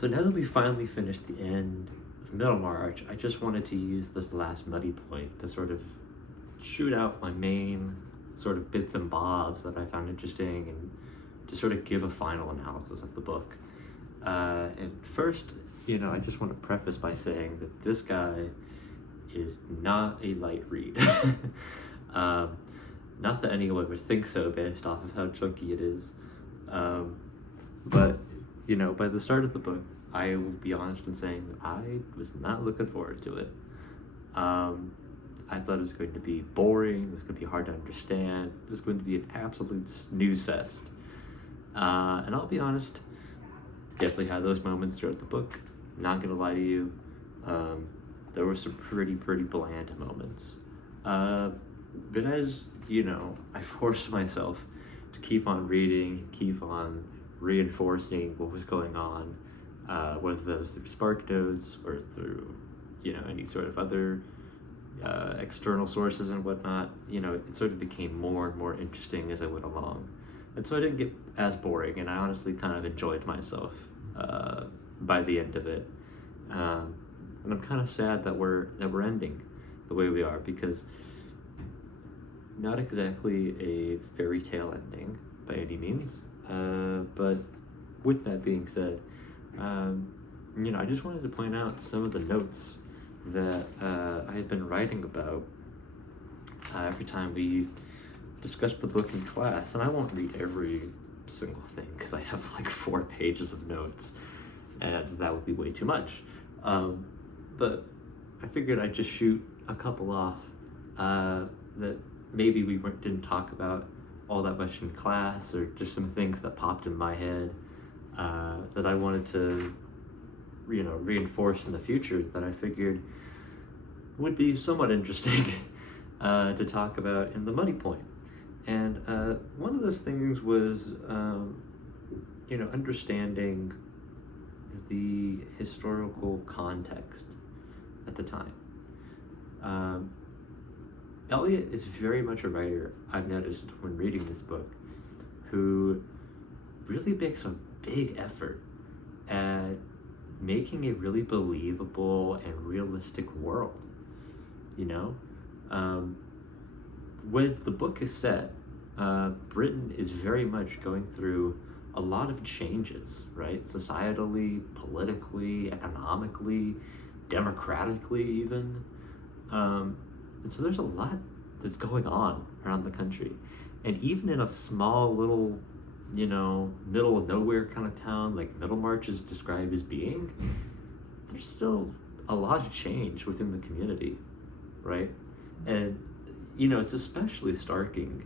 So now that we finally finished the end of Middlemarch, I just wanted to use this last muddy point to sort of shoot out my main sort of bits and bobs that I found interesting and to sort of give a final analysis of the book. And first, I just want to preface by saying that this guy is not a light read. Not that anyone would think so based off of how chunky it is. But by the start of the book, I will be honest in saying that I was not looking forward to it. I thought it was going to be boring, it was going to be hard to understand, it was going to be an absolute snooze fest. And I'll be honest, definitely had those moments throughout the book. Not gonna lie to you, there were some pretty bland moments. But as I forced myself to keep on reading, keep on reinforcing what was going on, whether that was through spark notes or through any sort of other external sources and whatnot. It sort of became more and more interesting as I went along, and so I didn't get as boring, and I honestly kind of enjoyed myself by the end of it. And I'm kind of sad that we're ending the way we are, because not exactly a fairy tale ending by any means. But with that being said, I just wanted to point out some of the notes that I had been writing about every time we discussed the book in class. And I won't read every single thing because I have like 4 pages of notes, and that would be way too much. But I figured I'd just shoot a couple off that maybe we didn't talk about all that much in class, or just some things that popped in my head that I wanted to reinforce in the future, that I figured would be somewhat interesting to talk about in the Muddy Point. And one of those things was understanding the historical context at the time. Eliot is very much a writer, I've noticed when reading this book, who really makes a big effort at making a really believable and realistic world. When the book is set, Britain is very much going through a lot of changes, right? Societally, politically, economically, democratically even. And so there's a lot that's going on around the country. And even in a small little, middle of nowhere kind of town like Middlemarch is described as being, there's still a lot of change within the community, right? And, it's especially starking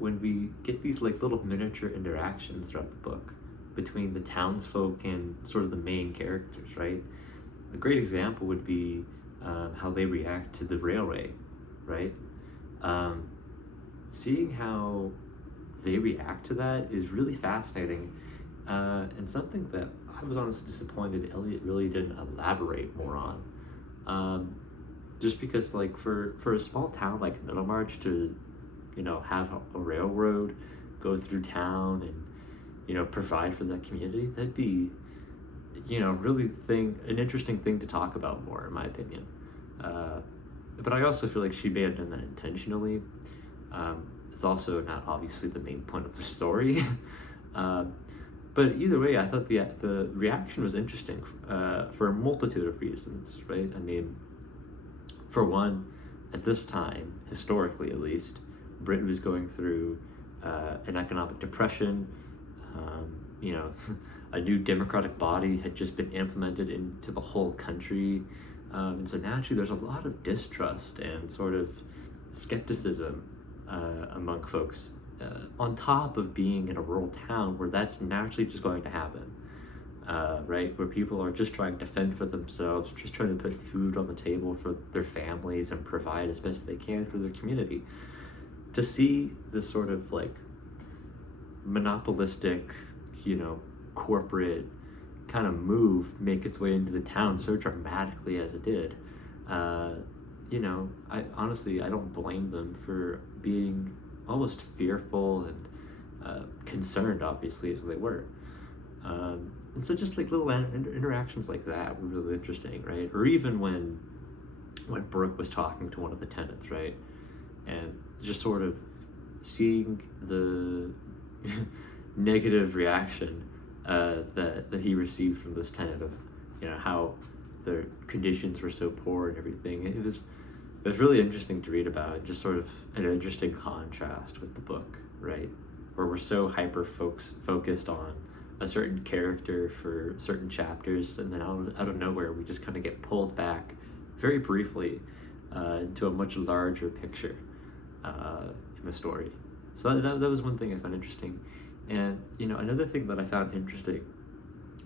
when we get these like little miniature interactions throughout the book between the townsfolk and sort of the main characters, right? A great example would be how they react to the railway, right? Seeing how they react to that is really fascinating, and something that I was honestly disappointed Eliot really didn't elaborate more on. Just because, like, for a small town like Middlemarch to, have a railroad go through town and, provide for that community, that'd be, really an interesting thing to talk about more, in my opinion. But I also feel like she may have done that intentionally. It's also not obviously the main point of the story. But either way, I thought the reaction was interesting for a multitude of reasons, right? I mean, for one, at this time, historically at least, Britain was going through an economic depression. A new democratic body had just been implemented into the whole country. And so naturally there's a lot of distrust and sort of skepticism among folks, on top of being in a rural town where that's naturally just going to happen, right? Where people are just trying to fend for themselves, just trying to put food on the table for their families and provide as best they can for their community. To see this sort of like monopolistic, corporate kind of move make its way into the town so dramatically as it did, I honestly, I don't blame them for being almost fearful and concerned, obviously, as they were. And so just like little interactions like that were really interesting, right? Or even when Brooke was talking to one of the tenants, right? And just sort of seeing the negative reaction that he received from this tenant of, how their conditions were so poor and everything. It was really interesting to read about, just sort of an interesting contrast with the book, right? Where we're so focused on a certain character for certain chapters, and then out of nowhere we just kind of get pulled back very briefly into a much larger picture in the story. So that was one thing I found interesting. And another thing that I found interesting,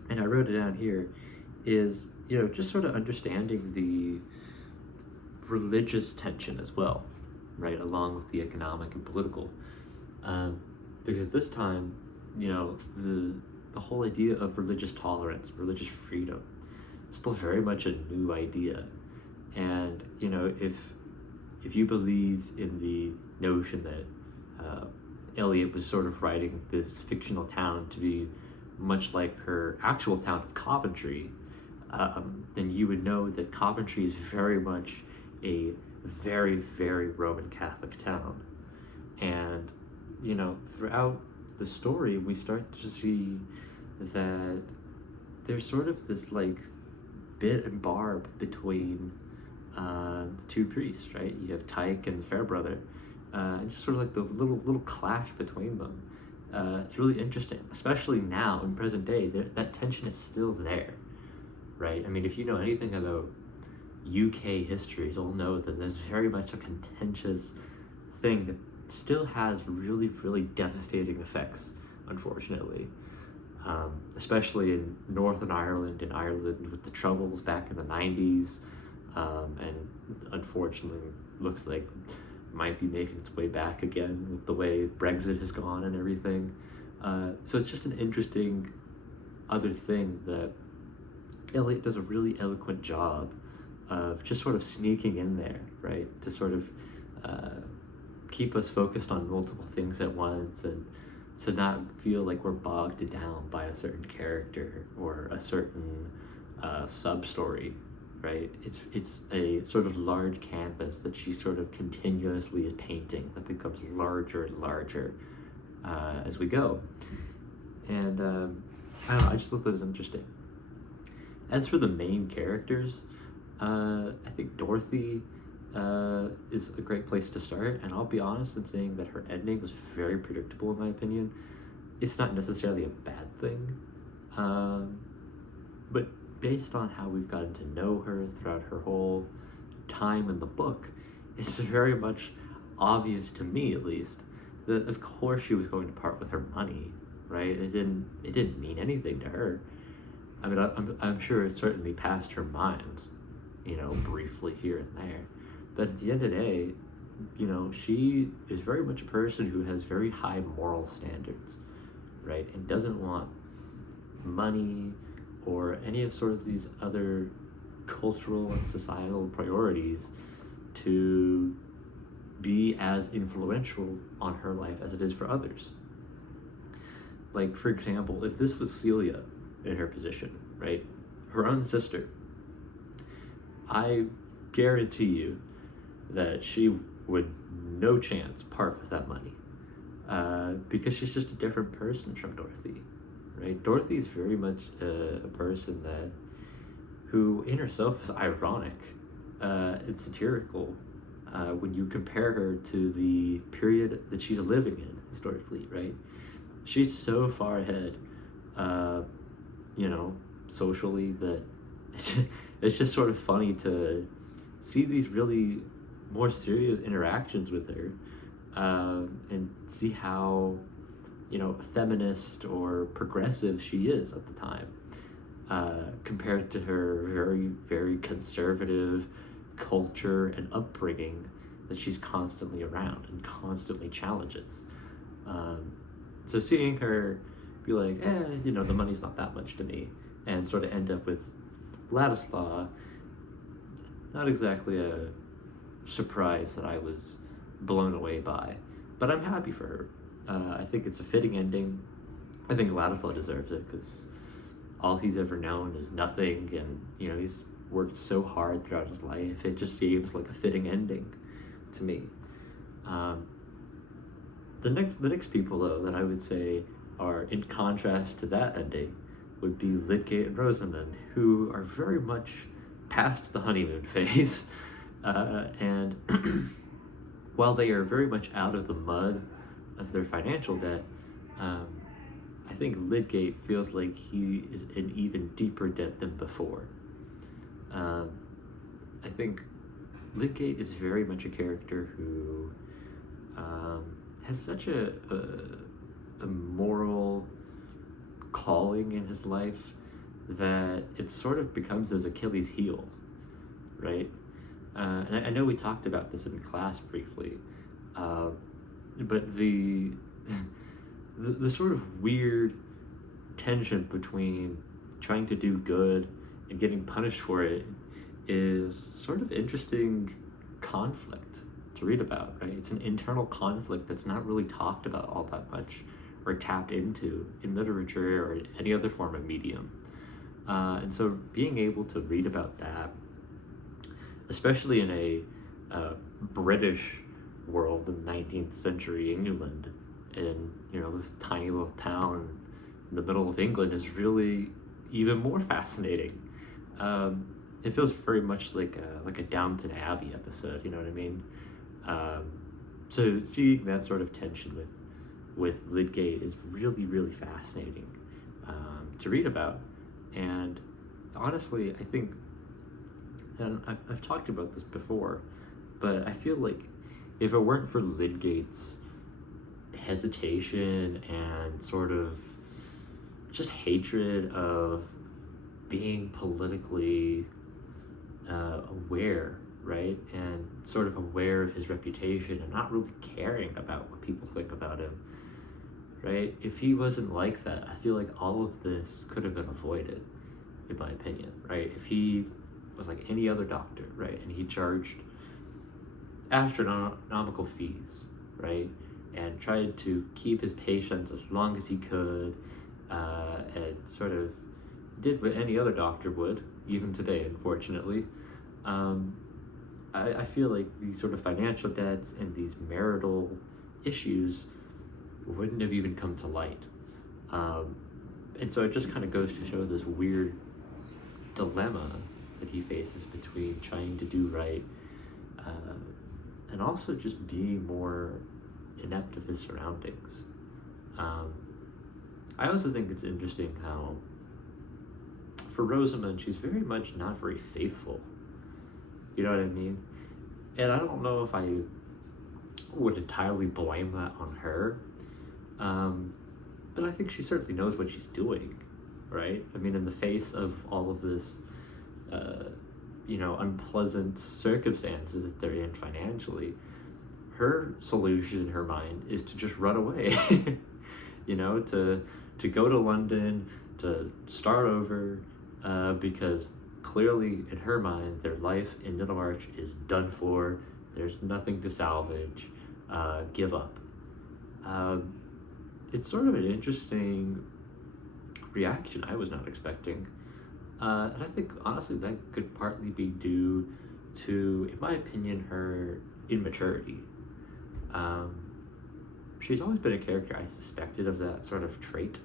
and I wrote it down here, is just sort of understanding the religious tension as well, right, along with the economic and political, because at this time, the whole idea of religious tolerance, religious freedom, is still very much a new idea. And if you believe in the notion that Eliot was sort of writing this fictional town to be much like her actual town of Coventry, then you would know that Coventry is very much a very, very Roman Catholic town. And, throughout the story, we start to see that there's sort of this, like, bit and barb between the two priests, right? You have Tyke and Fairbrother, and just sort of like the little clash between them. It's really interesting, especially now in present day. That tension is still there, right? I mean, if you know anything about UK history, you'll know that there's very much a contentious thing that still has really, really devastating effects, unfortunately. Especially in Northern Ireland and Ireland with the Troubles back in the 90s, and unfortunately looks like might be making its way back again with the way Brexit has gone and everything. So it's just an interesting other thing that Eliot does a really eloquent job of just sort of sneaking in there, right? To sort of keep us focused on multiple things at once, and to not feel like we're bogged down by a certain character or a certain sub-story, right? It's a sort of large canvas that she sort of continuously is painting that becomes larger and larger as we go. And I don't know, I just thought that was interesting. As for the main characters, I think Dorothy is a great place to start, and I'll be honest in saying that her ending was very predictable in my opinion. It's not necessarily a bad thing, but based on how we've gotten to know her throughout her whole time in the book, it's very much obvious to me, at least, that of course she was going to part with her money, right? It didn't mean anything to her. I mean, I'm sure it certainly passed her mind, briefly here and there. But at the end of the day, she is very much a person who has very high moral standards, right? And doesn't want money or any of sort of these other cultural and societal priorities to be as influential on her life as it is for others. Like, for example, if this was Celia in her position, right? Her own sister, I guarantee you that she would no chance part with that money, because she's just a different person from Dorothy, right? Dorothy's very much a person who in herself is ironic and satirical when you compare her to the period that she's living in historically, right? She's so far ahead, socially, that it's just sort of funny to see these really more serious interactions with her, and see how feminist or progressive she is at the time, compared to her very, very conservative culture and upbringing that she's constantly around and constantly challenges. So seeing her be like, the money's not that much to me, and sort of end up with Ladislaw, not exactly a surprise that I was blown away by, but I'm happy for her. I think it's a fitting ending. I think Ladislaw deserves it, because all he's ever known is nothing, and he's worked so hard throughout his life. It just seems like a fitting ending to me. The next people though that I would say are in contrast to that ending would be Lydgate and Rosamund, who are very much past the honeymoon phase, and while they are very much out of the mud of their financial debt, I think Lydgate feels like he is in even deeper debt than before. I think Lydgate is very much a character who has such a moral calling in his life that it sort of becomes his Achilles heel, right? And I know we talked about this in class briefly, but the sort of weird tension between trying to do good and getting punished for it is sort of interesting conflict to read about, right? It's an internal conflict that's not really talked about all that much or tapped into in literature or any other form of medium. And so being able to read about that, especially in a British world in 19th century England, in this tiny little town in the middle of England, is really even more fascinating. It feels very much like a Downton Abbey episode, you know what I mean? So seeing that sort of tension with Lydgate is really, really fascinating to read about. And honestly, I think, and I've talked about this before, but I feel like if it weren't for Lydgate's hesitation and sort of just hatred of being politically aware, right, and sort of aware of his reputation and not really caring about what people think about him, right? If he wasn't like that, I feel like all of this could have been avoided, in my opinion, right? If he was like any other doctor, right, and he charged astronomical fees, right, and tried to keep his patients as long as he could, and sort of did what any other doctor would, even today, unfortunately, I feel like these sort of financial debts and these marital issues wouldn't have even come to light. And so it just kind of goes to show this weird dilemma that he faces between trying to do right and also just being more inept of his surroundings. I also think it's interesting how for Rosamund, she's very much not very faithful. You know what I mean? And I don't know if I would entirely blame that on her. But I think she certainly knows what she's doing, right? I mean, in the face of all of this, unpleasant circumstances that they're in financially, her solution in her mind is to just run away, to go to London, to start over, because clearly in her mind, their life in Middlemarch is done for. There's nothing to salvage. Give up. It's sort of an interesting reaction I was not expecting. And I think, honestly, that could partly be due to, in my opinion, her immaturity. She's always been a character I suspected of that sort of trait.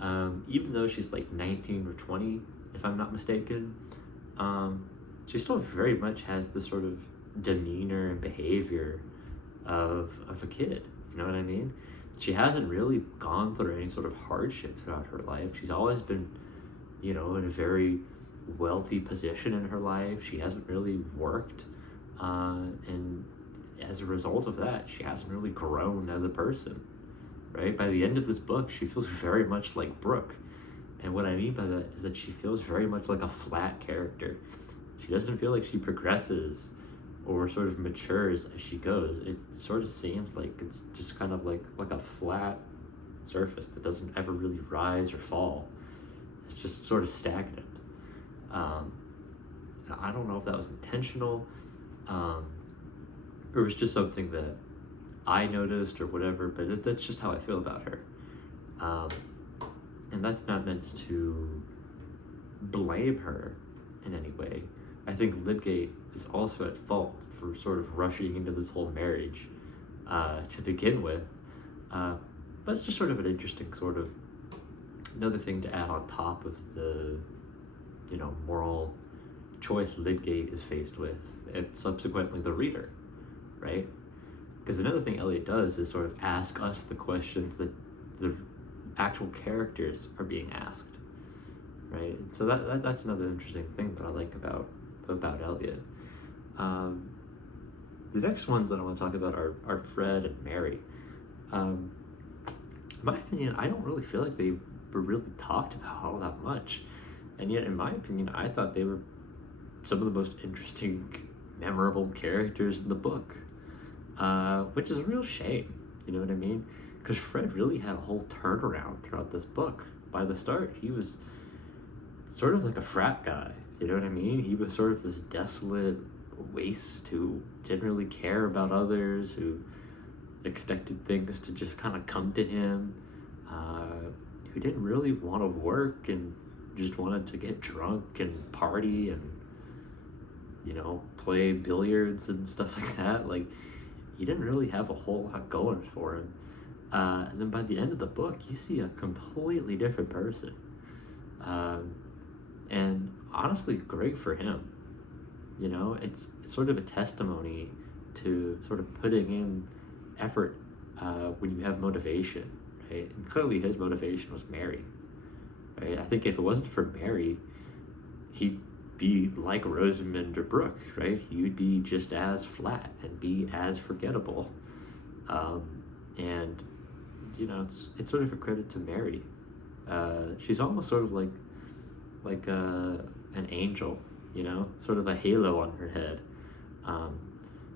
Even though she's like 19 or 20, if I'm not mistaken, she still very much has the sort of demeanor and behavior of a kid. You know what I mean? She hasn't really gone through any sort of hardship throughout her life. She's always been, in a very wealthy position in her life. She hasn't really worked, and as a result of that, she hasn't really grown as a person, right? By the end of this book, she feels very much like Brooke. And what I mean by that is that she feels very much like a flat character. She doesn't feel like she progresses or sort of matures as she goes. It sort of seems like it's just kind of like a flat surface that doesn't ever really rise or fall. It's just sort of stagnant. I don't know if that was intentional, or it was just something that I noticed or whatever, but that's just how I feel about her. And that's not meant to blame her in any way. I think Lydgate is also at fault for sort of rushing into this whole marriage to begin with. But it's just sort of an interesting sort of another thing to add on top of the, moral choice Lydgate is faced with, and subsequently the reader, right? Because another thing Eliot does is sort of ask us the questions that the actual characters are being asked, right? So that's another interesting thing that I like about Eliot. The next ones that I want to talk about are Fred and Mary. In my opinion, I don't really feel like they were really talked about all that much, and yet in my opinion, I thought they were some of the most interesting, memorable characters in the book, which is a real shame, you know what I mean? Because Fred really had a whole turnaround throughout this book. By the start, he was sort of like a frat guy, you know what I mean? He was sort of this desolate waste who didn't really care about others, who expected things to just kind of come to him, who didn't really want to work and just wanted to get drunk and party and, play billiards and stuff like that. Like, he didn't really have a whole lot going for him. And then by the end of the book, you see a completely different person. And honestly, great for him. It's sort of a testimony to sort of putting in effort when you have motivation, right? And clearly his motivation was Mary, right? I think if it wasn't for Mary, he'd be like Rosamund or Brooke, right? He would be just as flat and be as forgettable. And it's sort of a credit to Mary. She's almost sort of like an angel, sort of a halo on her head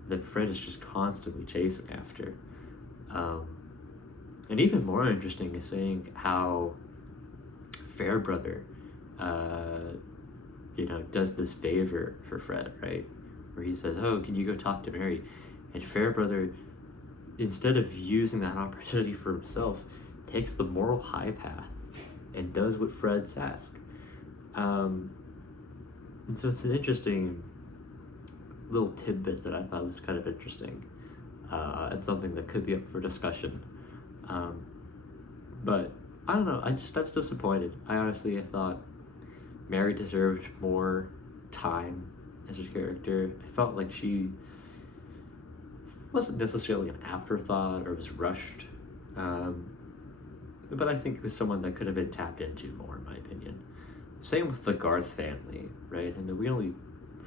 that Fred is just constantly chasing after. And even more interesting is seeing how Fairbrother, does this favor for Fred, right? Where he says, "Oh, can you go talk to Mary?" And Fairbrother, instead of using that opportunity for himself, takes the moral high path and does what Fred's asked. And so it's an interesting little tidbit that I thought was kind of interesting, and something that could be up for discussion. But I don't know, I was disappointed. I thought Mary deserved more time as a character. I felt like she wasn't necessarily an afterthought or was rushed, but I think it was someone that could have been tapped into more, in my opinion. Same with the Garth family, right? I mean, we only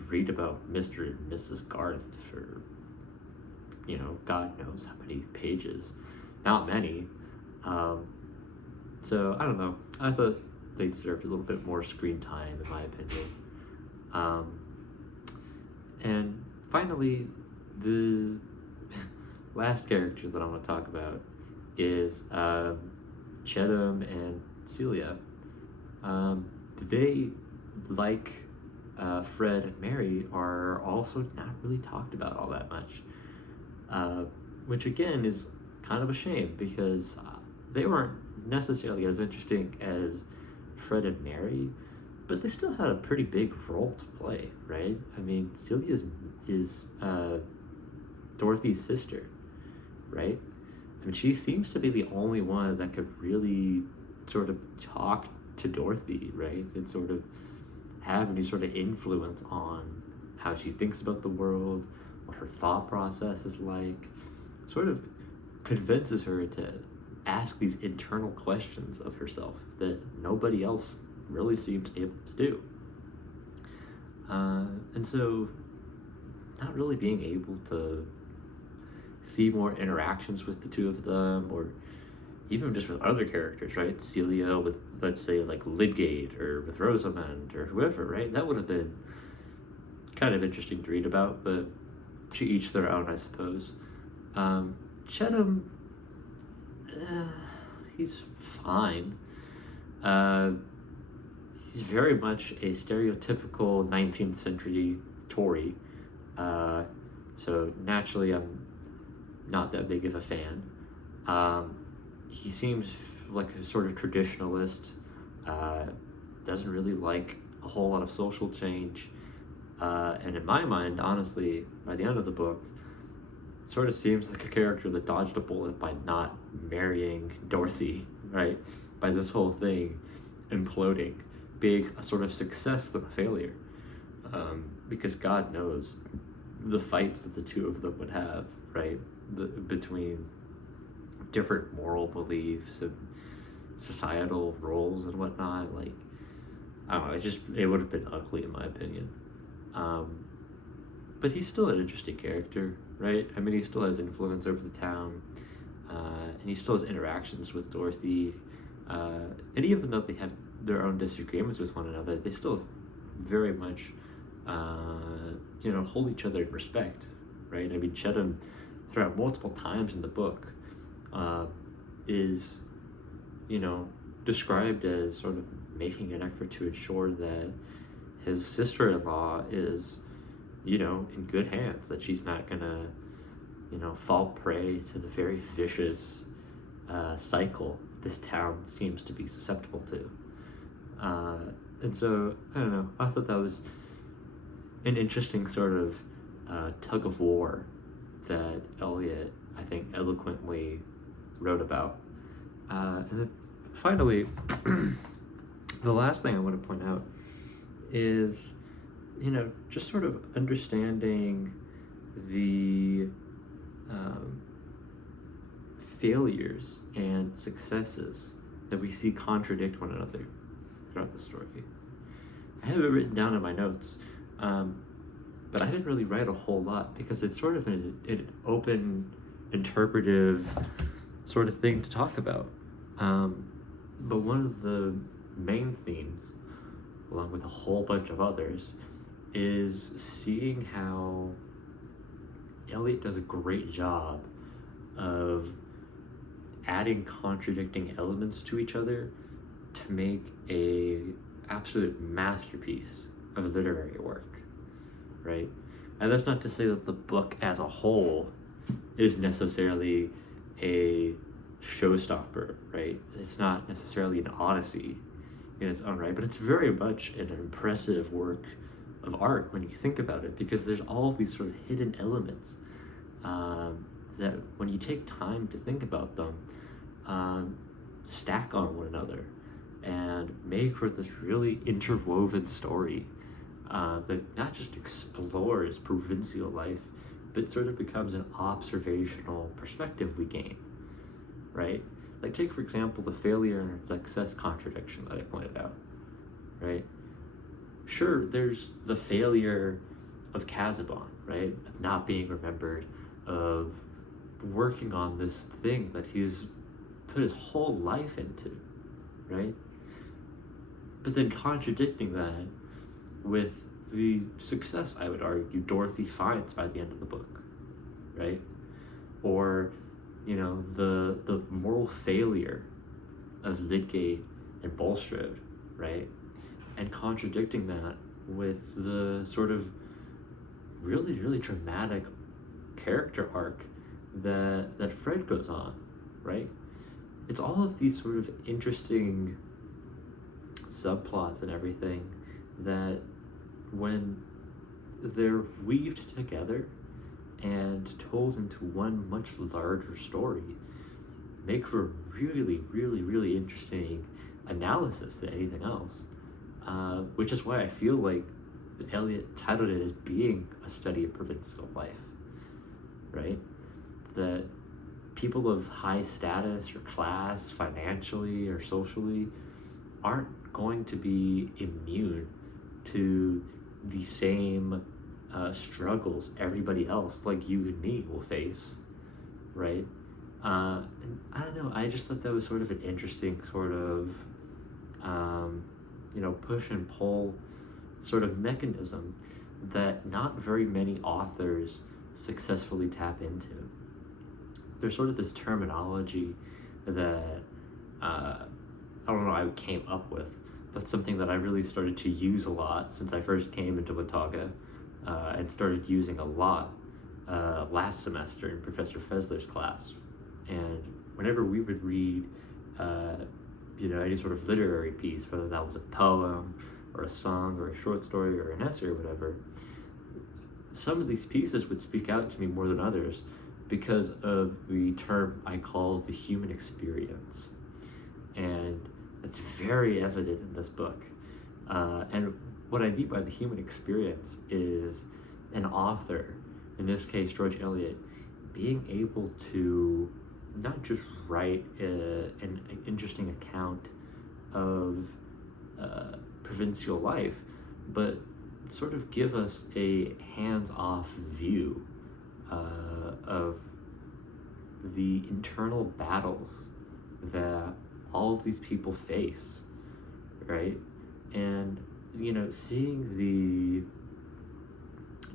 read about Mr. and Mrs. Garth for, God knows how many pages. Not many. So, I don't know. I thought they deserved a little bit more screen time, in my opinion. And finally, the last character that I want to talk about is Chettam and Celia. They, like Fred and Mary, are also not really talked about all that much, which again is kind of a shame because they weren't necessarily as interesting as Fred and Mary, but they still had a pretty big role to play, right? I mean, Celia is Dorothy's sister, right? I mean, she seems to be the only one that could really sort of talk to Dorothy, right? And sort of have any sort of influence on how she thinks about the world, what her thought process is like, sort of convinces her to ask these internal questions of herself that nobody else really seems able to do. And so not really being able to see more interactions with the two of them, or even just with other characters, right? Celia with, let's say, like Lydgate, or with Rosamund, or whoever, right? That would have been kind of interesting to read about, but to each their own, I suppose. Chettam, he's fine. He's very much a stereotypical 19th century Tory, so naturally I'm not that big of a fan. He seems like a sort of traditionalist, doesn't really like a whole lot of social change. And in my mind, honestly, by the end of the book, it sort of seems like a character that dodged a bullet by not marrying Dorothy, right? By this whole thing imploding, being a sort of success than a failure. Because God knows the fights that the two of them would have, right? Between different moral beliefs and societal roles and whatnot. Like, I don't know, it would have been ugly in my opinion. But he's still an interesting character, right? I mean, he still has influence over the town, and he still has interactions with Dorothy. And even though they have their own disagreements with one another, they still very much, hold each other in respect, right? I mean, Cheatham, throughout multiple times in the book, is, described as sort of making an effort to ensure that his sister-in-law is, in good hands, that she's not gonna, fall prey to the very vicious cycle this town seems to be susceptible to. And so, I don't know, I thought that was an interesting sort of tug of war that Eliot, I think, eloquently wrote about. And then finally, the last thing I want to point out is, just sort of understanding the failures and successes that we see contradict one another throughout the story. I have it written down in my notes, but I didn't really write a whole lot because it's sort of an open, interpretive sort of thing to talk about. But one of the main themes, along with a whole bunch of others, is seeing how Eliot does a great job of adding contradicting elements to each other to make a absolute masterpiece of literary work, right? And that's not to say that the book as a whole is necessarily a showstopper, right? It's not necessarily an odyssey in its own right, but it's very much an impressive work of art when you think about it, because there's all these sort of hidden elements that when you take time to think about them, stack on one another and make for this really interwoven story that not just explores provincial life, but sort of becomes an observational perspective we gain, right? Like, take, for example, the failure and success contradiction that I pointed out, right? Sure, there's the failure of Casaubon, right? Of not being remembered, of working on this thing that he's put his whole life into, right? But then contradicting that with the success, I would argue, Dorothy finds by the end of the book, right? Or, the moral failure of Lydgate and Bulstrode, right? And contradicting that with the sort of really, really dramatic character arc that Fred goes on, right? It's all of these sort of interesting subplots and everything that, when they're weaved together and told into one much larger story, make for really, really, really interesting analysis than anything else. Which is why I feel like Eliot titled it as being a study of provincial life, right? That people of high status or class, financially or socially, aren't going to be immune to the same struggles everybody else, like you and me, will face, right? And I don't know, I just thought that was sort of an interesting sort of, push and pull sort of mechanism that not very many authors successfully tap into. There's sort of this terminology that, I don't know, I came up with, but something that I really started to use a lot since I first came into Watauga, and started using a lot last semester in Professor Fessler's class. And whenever we would read, any sort of literary piece, whether that was a poem, or a song or a short story or an essay or whatever, some of these pieces would speak out to me more than others because of the term I call the human experience. And it's very evident in this book. And what I mean by the human experience is an author, in this case George Eliot, being able to not just write an interesting account of provincial life, but sort of give us a hands-off view of the internal battles that all of these people face, right? And, seeing the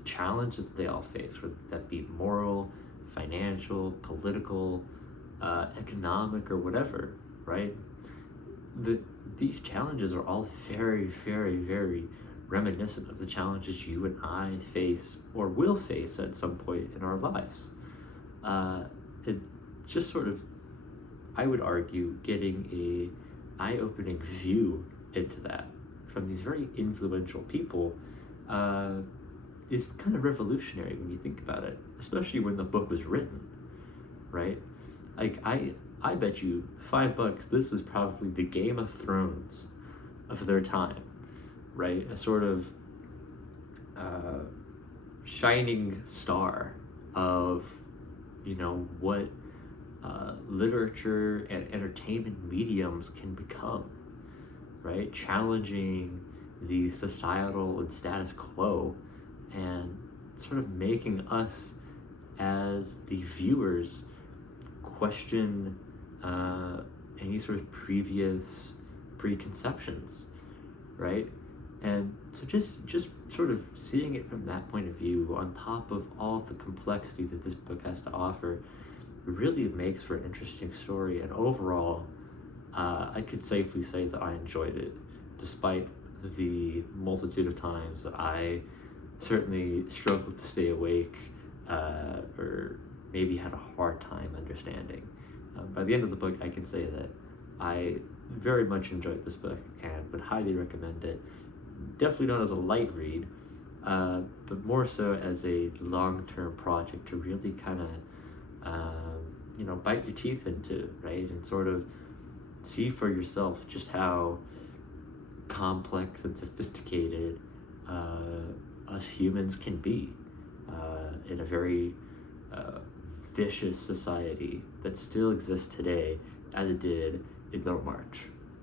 challenges that they all face, whether that be moral, financial, political, economic, or whatever, right? These challenges are all very, very, very reminiscent of the challenges you and I face or will face at some point in our lives. It just sort of, I would argue, getting a eye-opening view into that from these very influential people is kind of revolutionary when you think about it, especially when the book was written, right? Like, I bet you $5 this was probably the Game of Thrones of their time, right? A sort of shining star of, what literature and entertainment mediums can become, right? Challenging the societal and status quo and sort of making us as the viewers question any sort of previous preconceptions, right? And so just sort of seeing it from that point of view, on top of all the complexity that this book has to offer, really makes for an interesting story. And overall, I could safely say that I enjoyed it, despite the multitude of times that I certainly struggled to stay awake, or maybe had a hard time understanding. By the end of the book, I can say that I very much enjoyed this book and would highly recommend it. Definitely not as a light read, but more so as a long-term project to really kind of, bite your teeth into, right? And sort of see for yourself just how complex and sophisticated us humans can be in a very vicious society that still exists today as it did in Middlemarch.